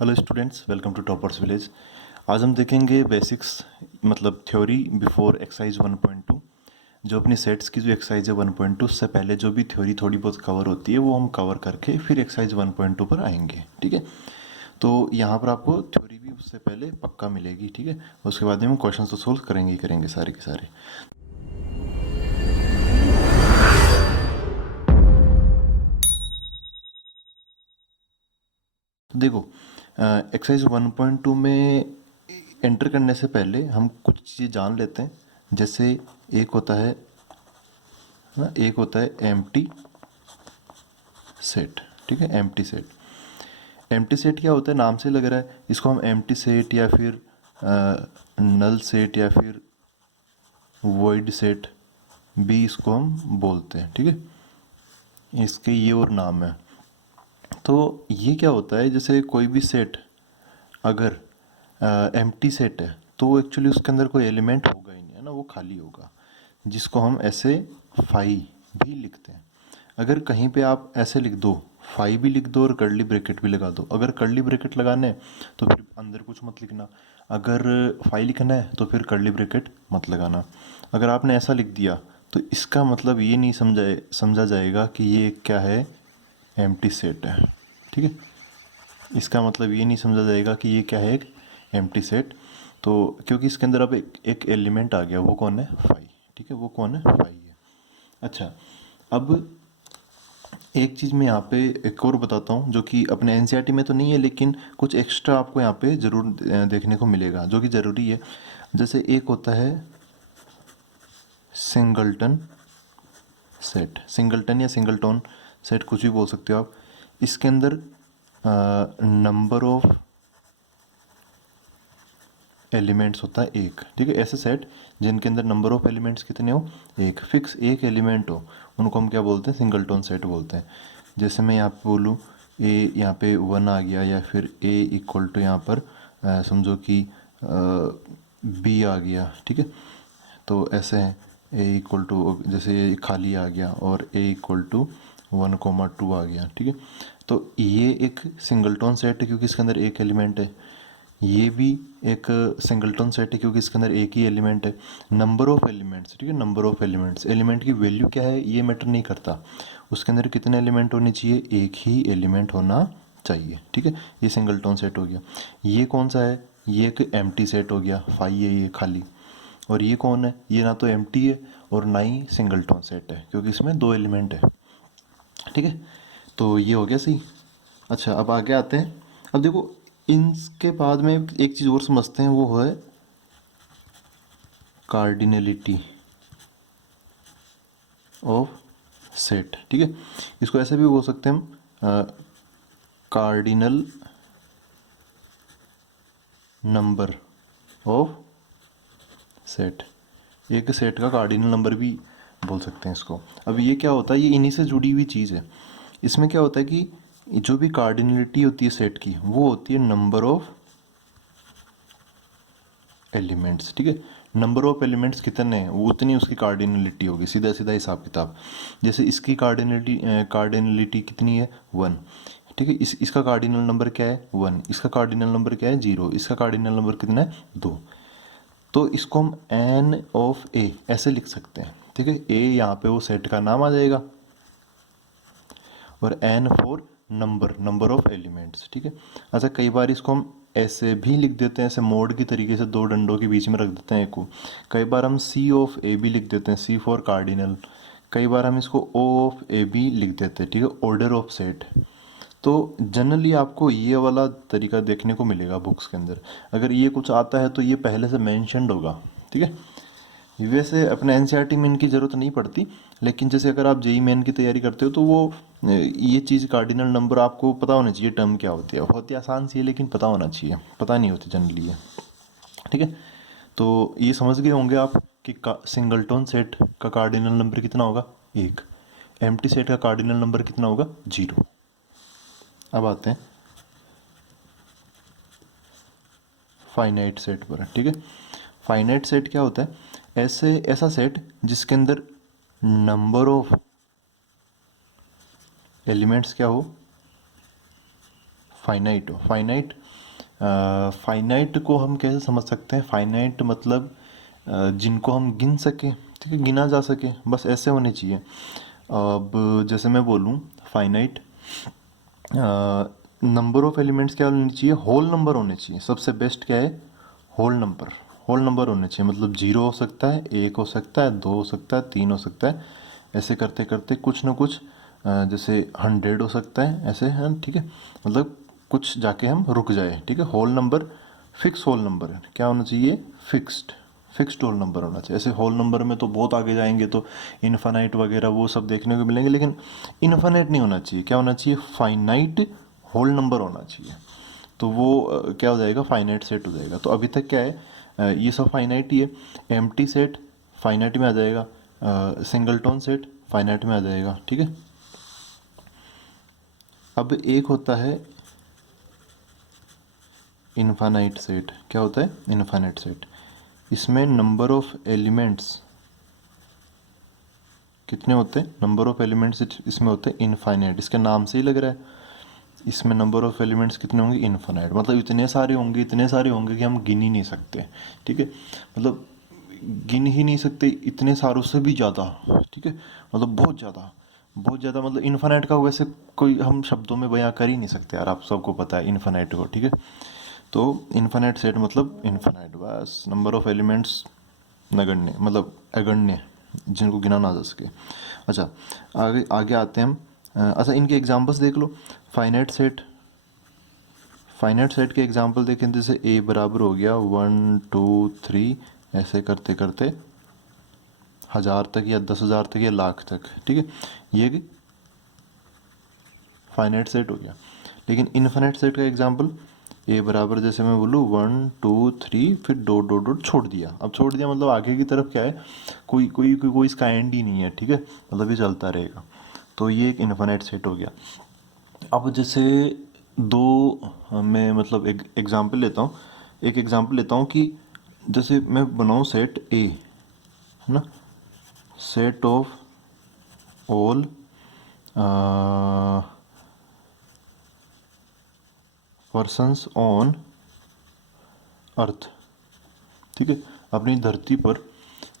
Hello students, welcome to Toppers Village. आज हम देखेंगे बेसिक्स मतलब थ्योरी बिफोर एक्सरसाइज 1.2। जो अपनी सेट्स की जो एक्सरसाइज है 1.2 उससे पहले जो भी थ्योरी थोड़ी बहुत कवर होती है वो हम कवर करके फिर एक्सरसाइज 1.2 पर आएंगे। ठीक है, तो यहाँ पर आपको थ्योरी भी उससे पहले पक्का मिलेगी। ठीक है, उसके बाद में हम क्वेश्चन तो सोल्व करेंगे ही करेंगे सारे के सारे। तो देखो, एक्सरसाइज 1.2 में एंटर करने से पहले हम कुछ चीज़ें जान लेते हैं। जैसे एक होता है ना, एक होता है एम्प्टी सेट। ठीक है, एम्प्टी सेट। एम्प्टी सेट क्या होता है, नाम से लग रहा है, इसको हम एम्प्टी सेट या फिर नल सेट या फिर वॉइड सेट भी इसको हम बोलते हैं। ठीक है, इसके ये और नाम है। तो ये क्या होता है, जैसे कोई भी सेट अगर एम्प्टी सेट है तो एक्चुअली उसके अंदर कोई एलिमेंट होगा ही नहीं, है ना, वो खाली होगा, जिसको हम ऐसे फाई भी लिखते हैं। अगर कहीं पे आप ऐसे लिख दो, फाई भी लिख दो और कर्ली ब्रैकेट भी लगा दो, अगर कर्ली ब्रैकेट लगाने हैं तो फिर अंदर कुछ मत लिखना, अगर फाई लिखना है तो फिर कर्ली ब्रैकेट मत लगाना। अगर आपने ऐसा लिख दिया तो इसका मतलब ये नहीं समझा जाएगा कि ये क्या है, एम्प्टी सेट है। ठीक है, इसका मतलब ये नहीं समझा जाएगा कि ये क्या है, एक एम्प्टी सेट। तो क्योंकि इसके अंदर अब एक एलिमेंट आ गया, वो कौन है, फाई। ठीक है, वो कौन है, फाई है। अच्छा, अब एक चीज़ मैं यहाँ पे एक और बताता हूँ जो कि अपने एनसीईआरटी में तो नहीं है, लेकिन कुछ एक्स्ट्रा आपको यहाँ पे ज़रूर देखने को मिलेगा जो कि ज़रूरी है। जैसे एक होता है सिंगलटन सेट, सिंगलटन या सिंगलटोन सेट कुछ भी बोल सकते हो आप। इसके अंदर नंबर ऑफ एलिमेंट्स होता है एक। ठीक है, ऐसे सेट जिनके अंदर नंबर ऑफ एलिमेंट्स कितने हो, एक फिक्स एक एलिमेंट हो, उनको हम क्या बोलते हैं, सिंगलटोन सेट बोलते हैं। जैसे मैं यहाँ पे बोलूँ ए यहाँ पे 1 आ गया, या फिर ए इक्वल टू यहाँ पर समझो कि बी आ गया। ठीक है, तो ऐसे है, ए इक्वल टू जैसे ये खाली आ गया और ए इक्वल टू 1,2 आ गया। ठीक है, तो ये एक सिंगलटोन सेट है क्योंकि इसके अंदर एक एलिमेंट है। ये भी एक सिंगलटन सेट है क्योंकि इसके अंदर एक ही एलिमेंट है। नंबर ऑफ एलिमेंट्स, ठीक है, नंबर ऑफ एलिमेंट्स, एलिमेंट की वैल्यू क्या है ये मैटर नहीं करता, उसके अंदर कितने एलिमेंट होने चाहिए, एक ही एलिमेंट होना चाहिए। ठीक है, ये सिंगलटन सेट हो गया। ये कौन सा है, ये एक एम्प्टी सेट हो गया, फाई है ये खाली। और ये कौन है, ये ना तो एम्प्टी है और ना ही सिंगलटन सेट है क्योंकि इसमें दो एलिमेंट है। ठीक है, तो ये हो गया सही। अच्छा, अब आगे आते हैं। अब देखो, इनके बाद में एक चीज़ और समझते हैं, वो है कार्डिनलिटी ऑफ सेट। ठीक है, इसको ऐसे भी बोल सकते हैं हम, कार्डिनल नंबर ऑफ सेट। एक सेट का कार्डिनल नंबर भी बोल सकते हैं इसको। अब ये क्या होता है, ये इन्हीं से जुड़ी हुई चीज़ है। इसमें क्या होता है कि जो भी कार्डिनलिटी होती है सेट की, वो होती है नंबर ऑफ एलिमेंट्स। ठीक है, नंबर ऑफ एलिमेंट्स कितने हैं वो उतनी उसकी कार्डिनलिटी होगी, सीधा सीधा हिसाब किताब। जैसे इसकी कार्डिनलिटी कितनी है, 1। ठीक है, इसका कार्डिनल नंबर क्या है, 1। इसका कार्डिनल नंबर क्या है, 0। इसका कार्डिनल नंबर कितना है, 2। तो इसको हम एन ऑफ ए ऐसे लिख सकते हैं। ठीक है, ए यहाँ पे वो सेट का नाम आ जाएगा और n for number, number of elements. ठीक है, अच्छा, कई बार इसको हम ऐसे भी लिख देते हैं, ऐसे मोड की तरीके से दो डंडों के बीच में रख देते हैं एक को। कई बार हम सी ऑफ ए भी लिख देते हैं, सी फॉर कार्डिनल। कई बार हम इसको ओ ऑफ ए भी लिख देते हैं। ठीक है, ऑर्डर ऑफ सेट। तो जनरली आपको ये वाला तरीका देखने को मिलेगा बुक्स के अंदर। अगर ये कुछ आता है तो ये पहले से मैंशनड होगा। ठीक है, वैसे अपने एनसीईआरटी में इनकी ज़रूरत नहीं पड़ती, लेकिन जैसे अगर आप जेई मेन की तैयारी करते हो तो वो ये चीज़ कार्डिनल नंबर आपको पता होना चाहिए, टर्म क्या होती है। होती आसान सी है लेकिन पता होना चाहिए, पता नहीं होती जनरली है। ठीक है, तो ये समझ गए होंगे आप कि सिंगलटन सेट का कार्डिनल नंबर कितना होगा, 1। एम्प्टी सेट का कार्डिनल नंबर कितना होगा, 0। अब आते हैं फाइनाइट सेट पर। ठीक है, फाइनाइट सेट क्या होता है, ऐसा सेट जिसके अंदर नंबर ऑफ एलिमेंट्स क्या हो, फाइनाइट हो। फाइनाइट फाइनाइट को हम कैसे समझ सकते हैं? फाइनाइट मतलब जिनको हम गिन सकें, ठीक है, गिना जा सके, बस ऐसे होने चाहिए। अब जैसे मैं बोलूँ फाइनाइट, नंबर ऑफ एलिमेंट्स क्या होने चाहिए? होल नंबर होने चाहिए। सबसे बेस्ट क्या है? Whole number. होल नंबर होने चाहिए, मतलब 0 हो सकता है, 1 हो सकता है, 2 हो सकता है, 3 हो सकता है, ऐसे करते करते कुछ ना कुछ जैसे 100 हो सकता है, ऐसे है, ठीक है, मतलब कुछ जाके हम रुक जाए, ठीक है। Whole number, fix whole number है, क्या होना चाहिए? फिक्स्ड होल नंबर होना चाहिए। ऐसे होल नंबर में तो बहुत आगे जाएंगे तो इन्फानाइट वगैरह वो सब देखने को मिलेंगे, लेकिन इन्फानाइट नहीं होना चाहिए। क्या होना चाहिए? फाइनाइट होल नंबर होना चाहिए। तो वो क्या हो जाएगा? फाइनाइट सेट हो जाएगा। तो अभी तक क्या है, ये सब फाइनाइट ही है। एम्प्टी सेट फाइनाइट में आ जाएगा, सिंगलटन सेट फाइनाइट में आ जाएगा, ठीक है। अब एक होता है इनफाइनाइट सेट। क्या होता है? Infinite set. इसमें नंबर ऑफ एलिमेंट्स कितने होते हैं? नंबर ऑफ एलिमेंट्स इसमें होते हैं इनफाइनाइट। इसके नाम से ही लग रहा है, इसमें नंबर ऑफ एलिमेंट्स कितने होंगे? इनफाइनाइट। मतलब इतने सारे होंगे, इतने सारे होंगे कि हम गिन ही नहीं सकते, ठीक है। मतलब गिन ही नहीं सकते, इतने सारों से भी ज़्यादा, ठीक है, मतलब बहुत ज़्यादा, बहुत ज़्यादा। मतलब इनफाइनाइट का वैसे कोई हम शब्दों में बयां कर ही नहीं सकते यार, आप सबको पता है इनफाइनाइट को, ठीक है। तो इनफाइनाइट सेट मतलब इनफाइनाइट, बस नंबर ऑफ एलिमेंट्स नगण्य, मतलब अगण्य, जिनको गिना ना जा सके। अच्छा, आगे आगे आते हैं हम। अच्छा, इनके एग्जांपल्स देख लो। फाइनाइट सेट, फाइनाइट सेट के एग्जांपल देखें, जैसे ए बराबर हो गया 1 2 3, ऐसे करते करते 1000 तक या 10,000 तक या लाख तक, ठीक है, ये फाइनाइट सेट हो गया। लेकिन इनफाइनाइट सेट का एग्जांपल, ए बराबर जैसे मैं बोलूँ 1 2 3, फिर डॉट डॉट डॉट छोड़ दिया। अब छोड़ दिया मतलब आगे की तरफ क्या है, कोई इसका एंड ही नहीं है, ठीक है, मतलब ये चलता रहेगा। तो ये एक इनफाइनाइट सेट हो गया। अब जैसे दो, मैं मतलब एक एग्जांपल लेता हूँ, एक एग्जांपल लेता हूँ कि जैसे मैं बनाऊँ सेट ए, है ना, set of all persons on earth, ठीक है, अपनी धरती पर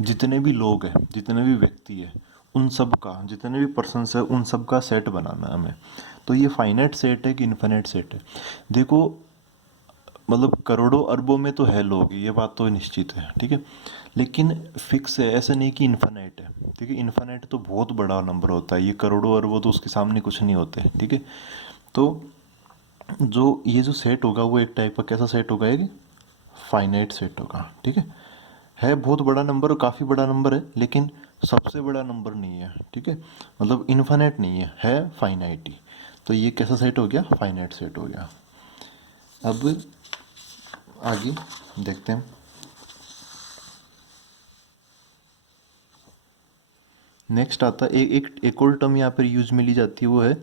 जितने भी लोग हैं, जितने भी व्यक्ति हैं, उन सब का, जितने भी पर्सन्स है उन सब का सेट बनाना है हमें। तो ये फाइनाइट सेट है कि इनफाइनाइट सेट है? देखो, मतलब करोड़ों अरबों में तो है लोग, ये बात तो निश्चित है, ठीक है, लेकिन फिक्स है, ऐसा नहीं कि इन्फानाइट है, ठीक है। इन्फानाइट तो बहुत बड़ा नंबर होता है, ये करोड़ों अरबों तो उसके सामने कुछ नहीं होते, ठीक है। तो जो ये जो सेट होगा वो एक टाइप का कैसा सेट होगा? एक फाइनाइट सेट होगा, ठीक है बहुत बड़ा नंबर, काफ़ी बड़ा नंबर है, लेकिन सबसे बड़ा नंबर नहीं है, ठीक है, मतलब इन्फानाइट नहीं है फाइनाइट ही। तो ये कैसा सेट हो गया? फाइनाइट सेट हो गया। अब आगे देखते हैं। नेक्स्ट आता है एक और टर्म यहाँ पर यूज में ली जाती है, वो है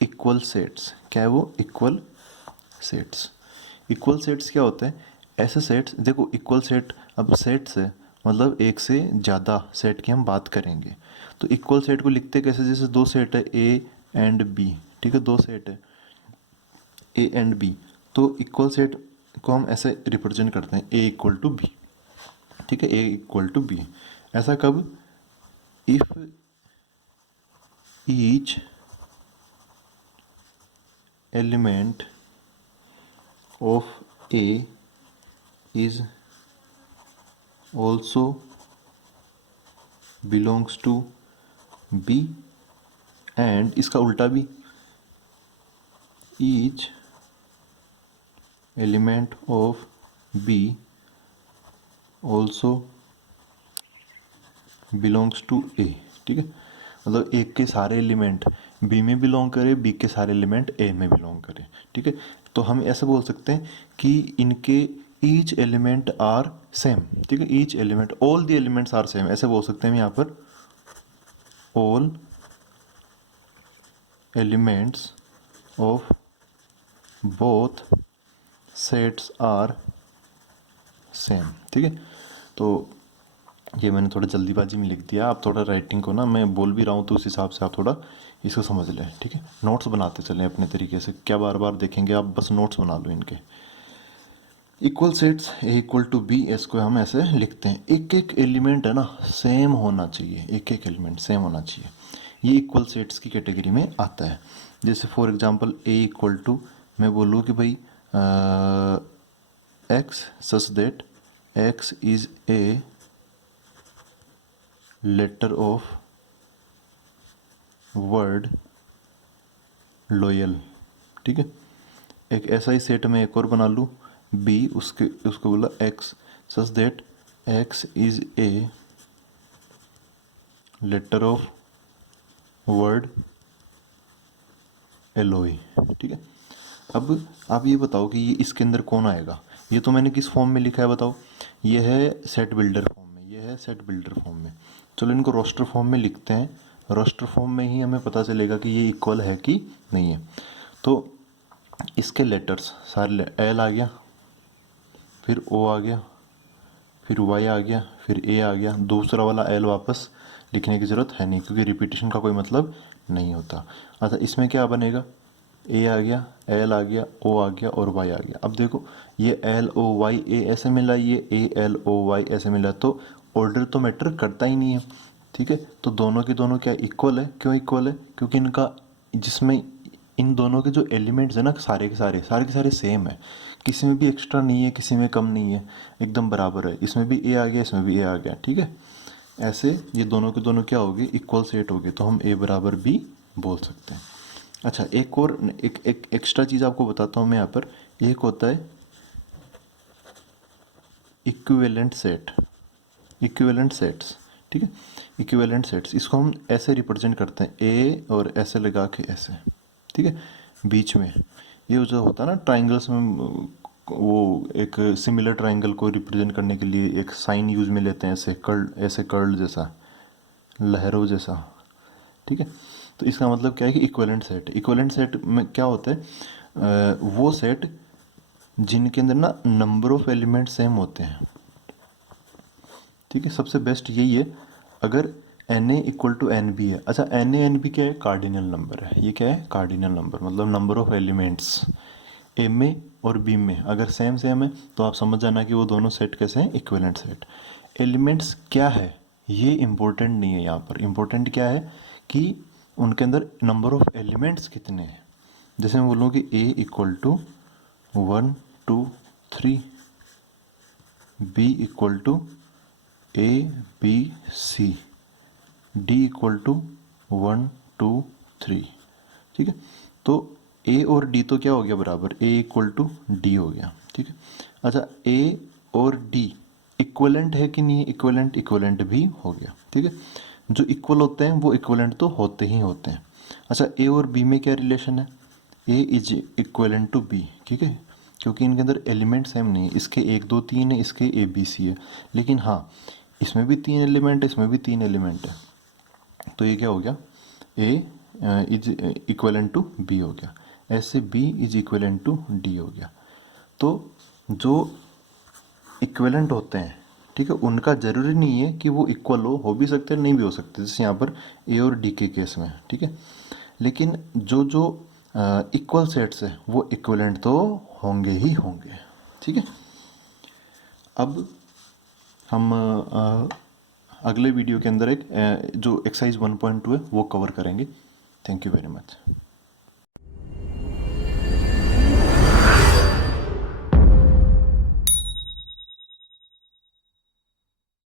इक्वल सेट्स। क्या है वो? Equal sets. इक्वल सेट्स क्या होते हैं? ऐसे सेट्स, देखो इक्वल सेट, अब सेट्स है मतलब एक से ज़्यादा सेट की हम बात करेंगे। तो इक्वल सेट को लिखते कैसे? जैसे दो सेट है ए एंड बी, ठीक है, दो सेट है ए एंड बी, तो इक्वल सेट को हम ऐसे रिप्रेजेंट करते हैं ए इक्वल टू बी, ठीक है, ए इक्वल टू बी। ऐसा कब? If each element of A is also belongs to B, and इसका उल्टा भी, each element of B also belongs to A, ठीक है, मतलब एक के सारे एलिमेंट बी में बिलोंग करे, बी के सारे एलिमेंट ए में बिलोंग करे, ठीक है। तो हम ऐसे बोल सकते हैं कि इनके ईच एलिमेंट आर सेम, ठीक है, each element, all the elements are same, ऐसे बोल सकते हैं हम यहाँ पर, all elements of both sets are same, ठीक है। तो ये मैंने थोड़ा जल्दीबाजी में लिख दिया, आप थोड़ा राइटिंग को ना, मैं बोल भी रहा हूँ तो उस हिसाब से आप थोड़ा इसको समझ लें, ठीक है। नोट्स बनाते चलें अपने तरीके से, क्या बार बार देखेंगे आप, बस नोट्स बना लो इनके। Equal sets A equal to B, इसको हम ऐसे लिखते हैं। एक एक एलिमेंट है ना सेम होना चाहिए, एक एक एलिमेंट सेम होना चाहिए, ये इक्वल सेट्स की कैटेगरी में आता है। जैसे for example A equal to, मैं बोलूँ कि भाई x such that x is a letter of word loyal, ठीक है। एक ऐसा ही सेट में एक और बना लूँ, बी, उसको बोला x such that x is a letter of word alloy, ठीक है। अब आप ये बताओ कि ये इसके अंदर कौन आएगा। ये तो मैंने किस फॉर्म में लिखा है बताओ, ये है सेट बिल्डर फॉर्म में, ये है सेट बिल्डर फॉर्म में। चलो इनको रोस्टर फॉर्म में लिखते हैं, रोस्टर फॉर्म में ही हमें पता चलेगा कि ये इक्वल है कि नहीं है। तो इसके लेटर्स सारे, एल आ गया, फिर ओ आ गया, फिर वाई आ गया, फिर ए आ गया। दूसरा वाला एल वापस लिखने की ज़रूरत है नहीं, क्योंकि रिपीटिशन का कोई मतलब नहीं होता। अच्छा, इसमें क्या बनेगा, ए आ गया, एल आ गया, ओ आ गया और वाई आ गया। अब देखो ये एल ओ वाई ए ऐसे मिला, ये ए एल ओ वाई ऐसे मिला, तो ऑर्डर तो मैटर करता ही नहीं है, ठीक है। तो दोनों के दोनों क्या इक्वल है, क्यों इक्वल है, क्योंकि इनका जिसमें इन दोनों के जो एलिमेंट्स हैं ना सारे के सारे सेम है, किसी में भी एक्स्ट्रा नहीं है, किसी में कम नहीं है, एकदम बराबर है। इसमें भी ए आ गया, इसमें भी ए आ गया, ठीक है। ऐसे ये दोनों के दोनों क्या हो गए, इक्वल सेट हो गए, तो हम ए बराबर बी बोल सकते हैं। अच्छा, एक और एक एक्स्ट्रा चीज़ आपको बताता हूँ मैं यहाँ पर। एक होता है इक्विवेलेंट सेट, इक्विवेलेंट सेट्स, ठीक है। इक्विवेलेंट सेट्स, इसको हम ऐसे रिप्रेजेंट करते हैं, ए और ऐसे लगा के ऐसे, ठीक है। बीच में ये जो होता है ना ट्राइंगल्स में, वो एक सिमिलर ट्राइंगल को रिप्रेजेंट करने के लिए एक साइन यूज में लेते हैं, ऐसे कर्ल, ऐसे कर्ल जैसा, लहरों जैसा, ठीक है। तो इसका मतलब क्या है कि इक्विवेलेंट सेट, इक्विवेलेंट सेट में क्या होता है, वो सेट जिनके अंदर ना नंबर ऑफ एलिमेंट सेम होते हैं, ठीक है। सबसे बेस्ट यही है अगर n A equal to n B है। अच्छा, एन ए एन बी क्या है, कार्डिनल नंबर है, ये क्या है, कार्डिनल नंबर, मतलब नंबर ऑफ एलिमेंट्स ए में और बी में अगर सेम सेम है तो आप समझ जाना कि वो दोनों सेट कैसे हैं, इक्विवेलेंट सेट। एलिमेंट्स क्या है ये इम्पोर्टेंट नहीं है, यहाँ पर इम्पोर्टेंट क्या है कि उनके अंदर नंबर ऑफ एलिमेंट्स कितने हैं। जैसे मैं बोलूँ कि A equal to 1 2 3, B equal to A B C, D equal to 1 2 3, ठीक है। तो ए और डी तो क्या हो गया बराबर, ए इक्वल टू डी हो गया, ठीक है। अच्छा, ए और डी इक्वलेंट है कि नहीं है, इक्वलेंट, इक्वलेंट भी हो गया, ठीक है। जो इक्वल होते हैं वो इक्वलेंट तो होते ही होते हैं। अच्छा, ए और बी में क्या रिलेशन है, ए इज इक्वलेंट टू बी, ठीक है, क्योंकि इनके अंदर एलिमेंट सेम नहीं है, इसके 1 2 3 है, इसके ए बी सी है, लेकिन हाँ इसमें भी 3 एलिमेंट है, इसमें भी 3 एलिमेंट है, तो ये क्या हो गया, A is equivalent to B हो गया, ऐसे B is equivalent to D हो गया। तो जो इक्वलेंट होते हैं, ठीक है, उनका ज़रूरी नहीं है कि वो इक्वल हो भी सकते हैं, नहीं भी हो सकते, जैसे यहाँ पर ए और डी के केस में, ठीक है। लेकिन जो जो इक्वल सेट्स है वो इक्वलेंट तो होंगे ही होंगे, ठीक है। अब हम अगले वीडियो के अंदर एक जो एक्सरसाइज 1.2 है वो कवर करेंगे। Thank you very much.